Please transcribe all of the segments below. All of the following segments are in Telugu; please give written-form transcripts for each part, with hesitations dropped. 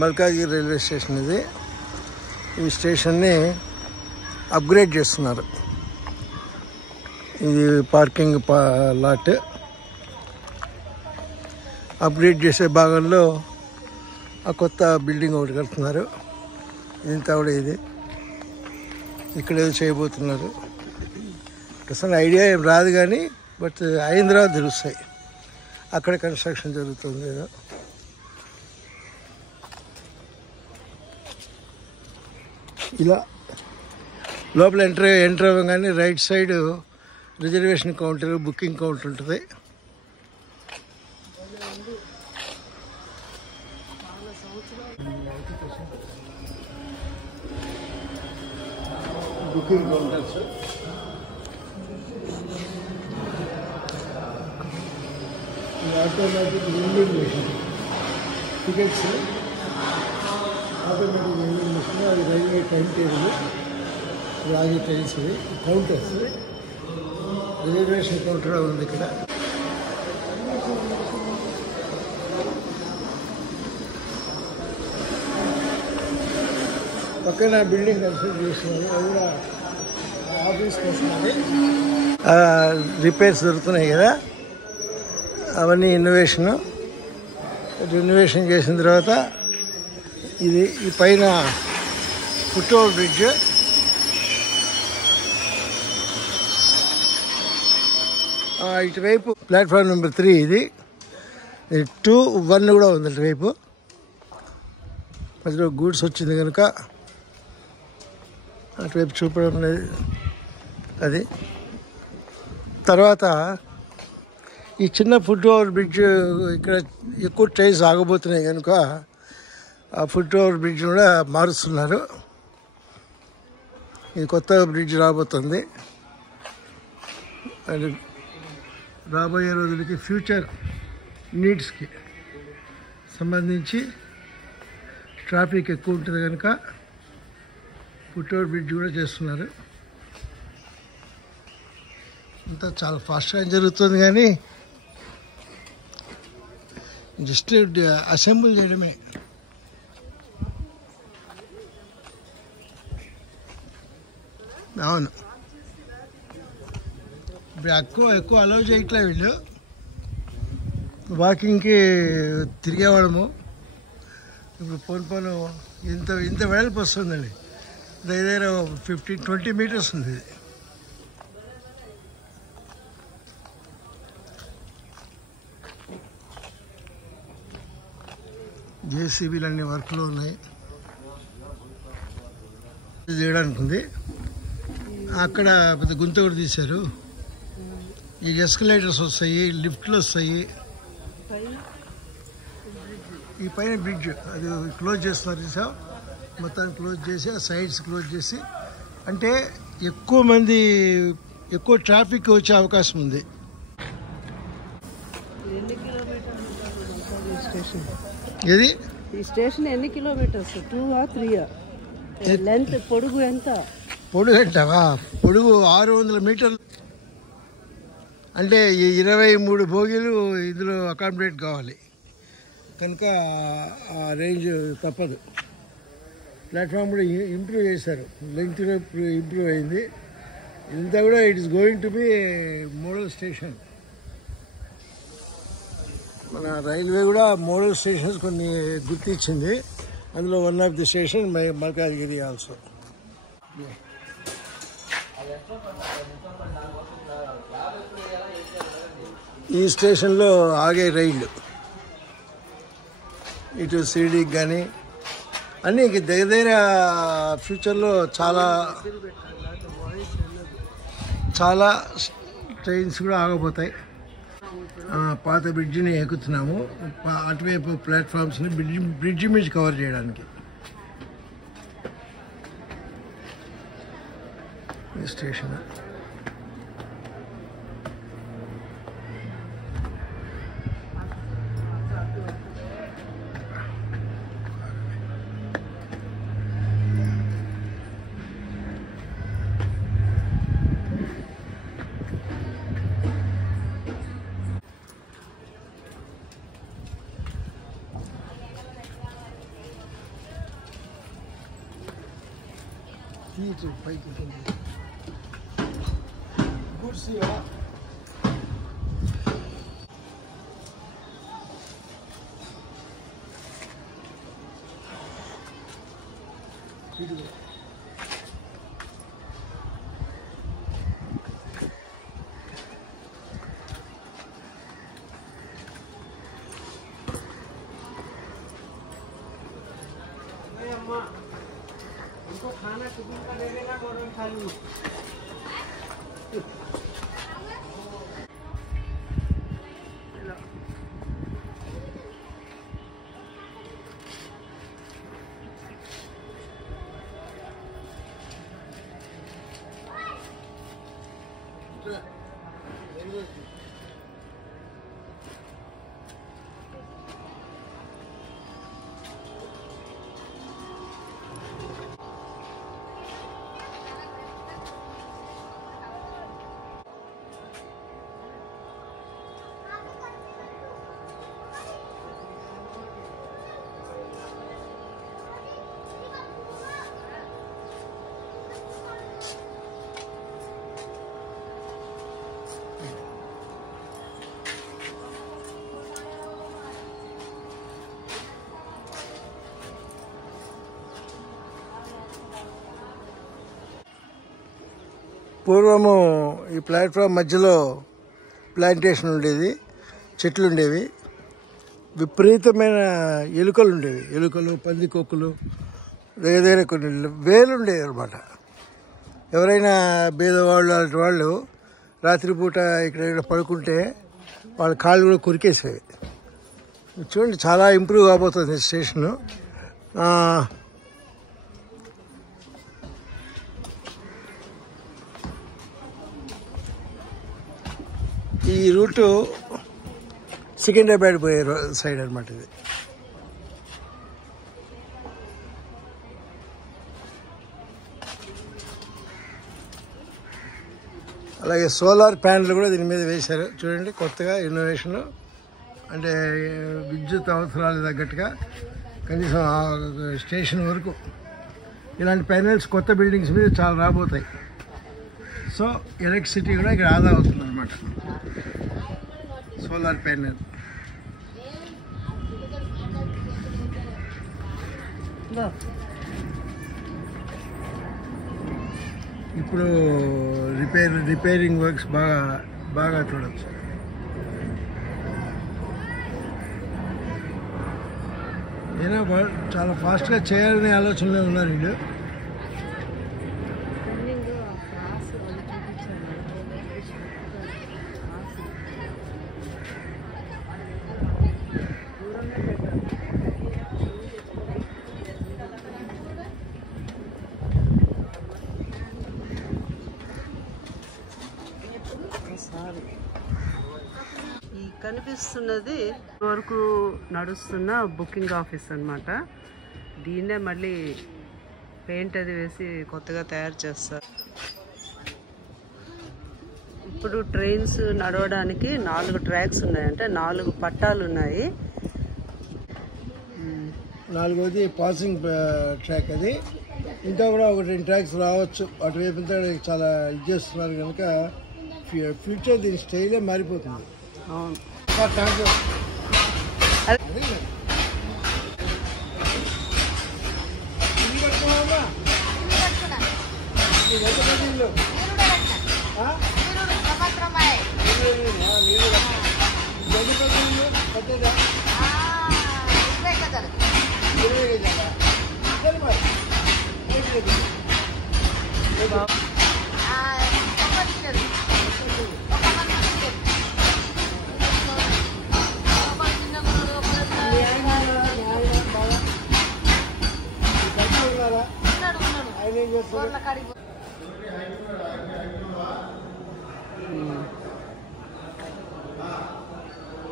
మల్కాజ్గిరి రైల్వే స్టేషన్ ఇది. ఈ స్టేషన్ని అప్గ్రేడ్ చేస్తున్నారు. ఇది పార్కింగ్ లాట్. అప్గ్రేడ్ చేసే భాగంలో ఆ కొత్త బిల్డింగ్ ఒకటి కడుతున్నారు. ఇంత కూడా ఇది ఇక్కడ ఏదో చేయబోతున్నారు. అసలు ఐడియా ఏం రాదు కానీ బట్ అయిన తర్వాత తెలుస్తాయి. అక్కడ కన్స్ట్రక్షన్ జరుగుతుంది ఏదో. ఇలా లోపల ఎంటర్ అవ్వగానే right side reservation counter, booking counter ఉంటుంది. Booking counters, automatic vending machine, tickets automatic vending machine, అది రైల్వే టైం టేబుల్, అలాగే ట్రైన్స్, కౌంటర్స్, రిజర్వేషన్ కౌంటర్ ఉంది ఇక్కడ. పక్కన బిల్డింగ్ కన్స్ట్రక్ట్ చేస్తున్నారు. అది కూడా ఆఫీస్కి వస్తున్నది. రిపేర్స్ జరుగుతున్నాయి కదా, అవన్నీ రినోవేషన్ చేసిన తర్వాత ఇది ఈ పైన ఫుట్ ఓవర్ బ్రిడ్జ్, ఇటువైపు ప్లాట్ఫామ్ నెంబర్ 3 ఇది. 2, 1 కూడా ఉంది అటువైపు. మధ్యలో గూడ్స్ వచ్చింది కనుక అటువైపు చూపడం లేదు. అది తర్వాత ఈ చిన్న ఫుట్ ఓవర్ బ్రిడ్జ్, ఇక్కడ ఎక్కువ ట్రైన్స్ ఆగబోతున్నాయి కనుక ఆ ఫుట్ ఓవర్ బ్రిడ్జ్ కూడా మారుస్తున్నారు. ఇది కొత్త బ్రిడ్జ్ రాబోతుంది. అండ్ రాబోయే రోజులకి ఫ్యూచర్ నీడ్స్కి సంబంధించి ట్రాఫిక్ ఎక్కువ ఉంటుంది కనుక ఫుట్ ఓవర్ బ్రిడ్జ్ కూడా చేస్తున్నారు. అంతా చాలా ఫాస్ట్గా జరుగుతుంది కానీ జస్ట్ అసెంబుల్ చేయడమే. అవును, ఇప్పుడు ఎక్కువ అలౌ చేయట్లే వీళ్ళు. వాకింగ్కి తిరిగేవాడము. ఇప్పుడు పోను ఇంత వెడల్పు వస్తుందండి. దగ్గర 15-20 మీటర్స్ ఉంది. జేసీబీలు అన్ని వర్క్లో ఉన్నాయి. చేయడానికి ఉంది. అక్కడ పెద్ద గుంత కూడా తీశారు. ఈ ఎస్కలేటర్స్ వస్తాయి, లిఫ్ట్లు వస్తాయి. ఈ పైన బ్రిడ్జ్ అది క్లోజ్ చేస్తున్నారు సార్. మొత్తాన్ని క్లోజ్ చేసి ఆ సైడ్స్ క్లోజ్ చేసి, అంటే ఎక్కువ ట్రాఫిక్ వచ్చే అవకాశం ఉంది. ఏది ఈ స్టేషన్ ఎన్ని కిలోమీటర్స్? 2 or 3? లెంత్ పొడుగు ఎంత? పొడుగు అంటావా? పొడుగు 600 మీటర్లు. అంటే ఈ 23 బోగీలు ఇందులో అకామిడేట్ కావాలి కనుక ఆ రేంజ్ తప్పదు. ప్లాట్ఫామ్ కూడా ఇంప్రూవ్ చేశారు, లెంగ్త్ ఇంప్రూవ్ అయింది. ఇంతా కూడా it is going to be model station. మన రైల్వే కూడా మోడల్ స్టేషన్స్ కొన్ని గుర్తించింది. అందులో one of the station Malkajgiri also. ఈ స్టేషన్లో ఆగే రైళ్ళు ఇటు సిడీకి కానీ అన్నీ దగ్గర ఫ్యూచర్లో చాలా ట్రైన్స్ కూడా ఆగబోతాయి. పాత బ్రిడ్జిని ఎక్కుతున్నాము, అటువైపు ప్లాట్ఫామ్స్ని బ్రిడ్జి మీద కవర్ చేయడానికి. ఈ స్టేషన్ సీట్ పైకి గుడ్స్ उनको खाना टिफिन का ले लेना और खा लूँ। పూర్వము ఈ ప్లాట్ఫామ్ మధ్యలో ప్లాంటేషన్ ఉండేది, చెట్లు ఉండేవి, విపరీతమైన ఎలుకలు ఉండేవి. ఎలుకలు, పందికొక్కులు, దగ్గర దగ్గర కొన్ని వేలు ఉండేవి అనమాట. ఎవరైనా బీదవాళ్ళు అలాంటి వాళ్ళు రాత్రిపూట ఇక్కడ పడుకుంటే వాళ్ళ కాళ్ళు కూడా కొరికేసేవి. చూడండి, చాలా ఇంప్రూవ్ కాబోతుంది స్టేషను. ఈ రూటు సికింద్రాబాద్ పోయే సైడ్ అనమాట ఇది. అలాగే సోలార్ ప్యానెల్ కూడా దీని మీద వేశారు. చూడండి, కొత్తగా ఇన్నోవేషన్. అంటే విద్యుత్ అవసరాలు తగ్గట్టుగా కనీసం స్టేషన్ వరకు ఇలాంటి ప్యానెల్స్ కొత్త బిల్డింగ్స్ మీద చాలా రాబోతాయి. సో ఎలక్ట్రిసిటీ కూడా ఇక్కడ ఆదా అవుతుంది అనమాట. Solar panel. ఇప్పుడు రిపేరింగ్ వర్క్స్ బాగా చూడవచ్చు. ఏదో చాలా ఫాస్ట్గా చేయాలనే ఆలోచనలో ఉన్నారు వీళ్ళు. ఈ కనిపిస్తున్నది వరకు నడుస్తున్న బుకింగ్ ఆఫీస్ అన్నమాట. దీన్నే మళ్ళీ పెయింట్ అది వేసి కొత్తగా తయారు చేస్తారు. ఇప్పుడు ట్రైన్స్ నడవడానికి 4 ట్రాక్స్ ఉన్నాయి, అంటే 4 పట్టాలు ఉన్నాయి. 4వది పాసింగ్ ట్రాక్. అది ఇంకా కూడా ఒక 2 ట్రాక్స్ రావచ్చు. అటువైపు చాలా ఇది చేస్తున్నారు కనుక ఫ్యూచర్ దీని స్టైలే మారిపోతుంది. అవును.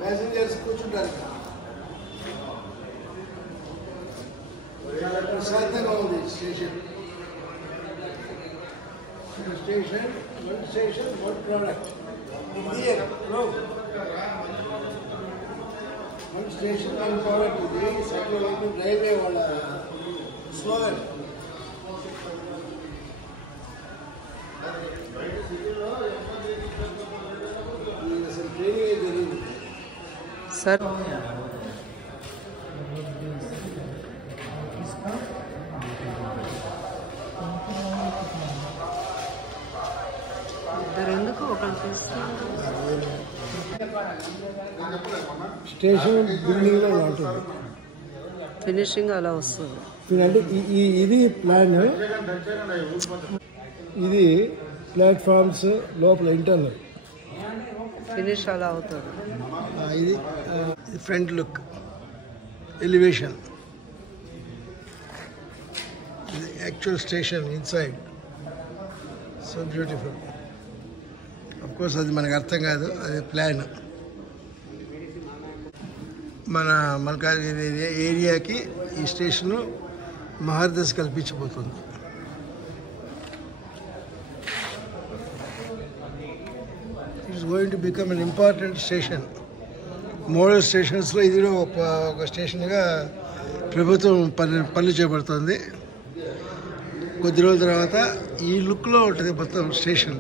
ప్యాసింజర్స్ కూర్చుంటారు. చాలా ప్రశాంతంగా ఉంది station. One product. One station one product. ఇది సెంట్రల్ రైల్వే వాళ్ళ స్లోగన్. సార్ ఇద్దరెందుకు ఒకళ్ళు తీస్తున్నారు. స్టేషన్ బిల్డింగ్లో ఉంటుంది, ఫినిషింగ్ అలా వస్తుంది. అంటే ఇది ప్లాన్, ఇది ప్లాట్ఫామ్స్ లోపల ఇంటర్నల్ ఫినిష్ అలా అవుతుంది. ఇది ఫ్రంట్ లుక్ ఎలివేషన్, ఇది actual station inside. So beautiful. Of course అది మనకు అర్థం కాదు, అది ప్లాన్. మన మల్కాజ్గిరి ఏరియాకి ఈ స్టేషను మహర్దశ కల్పించబోతుంది. It's going to become an important station. Model స్టేషన్స్లో ఇది ఒక స్టేషన్గా ప్రభుత్వం పనులు చేపడుతుంది. కొద్ది రోజుల తర్వాత ఈ లుక్లో ఉంటుంది మొత్తం స్టేషన్.